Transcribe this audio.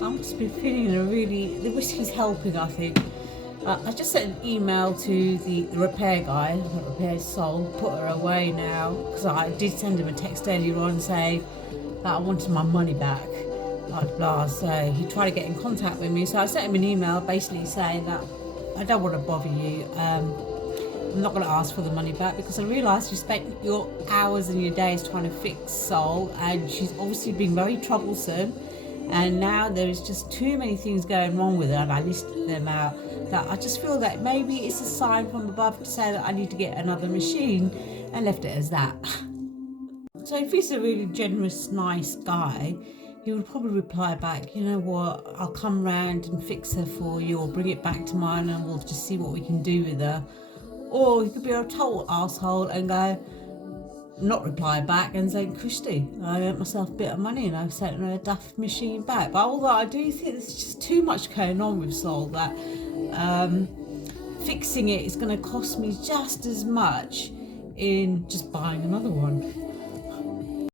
I must be feeling the whiskey's helping, I think. I just sent an email to the repair guy that repairs Sol, put her away now, because I did send him a text earlier on saying that I wanted my money back, blah blah. So he tried to get in contact with me, so I sent him an email basically saying that I don't want to bother you. I'm not going to ask for the money back because I realised you spent your hours and your days trying to fix Sol, and she's obviously been very troublesome, and now there is just too many things going wrong with her, and I listed them out, that I just feel that maybe it's a sign from above to say that I need to get another machine, and left it as that. So if he's a really generous, nice guy, he would probably reply back, you know what, I'll come round and fix her for you, or bring it back to mine and we'll just see what we can do with her. Or he could be a total asshole and go, not reply back and say, Christy, I earned myself a bit of money and I've sent her a daft machine back. But although I do think there's just too much going on with Sol, that fixing it is going to cost me just as much in just buying another one.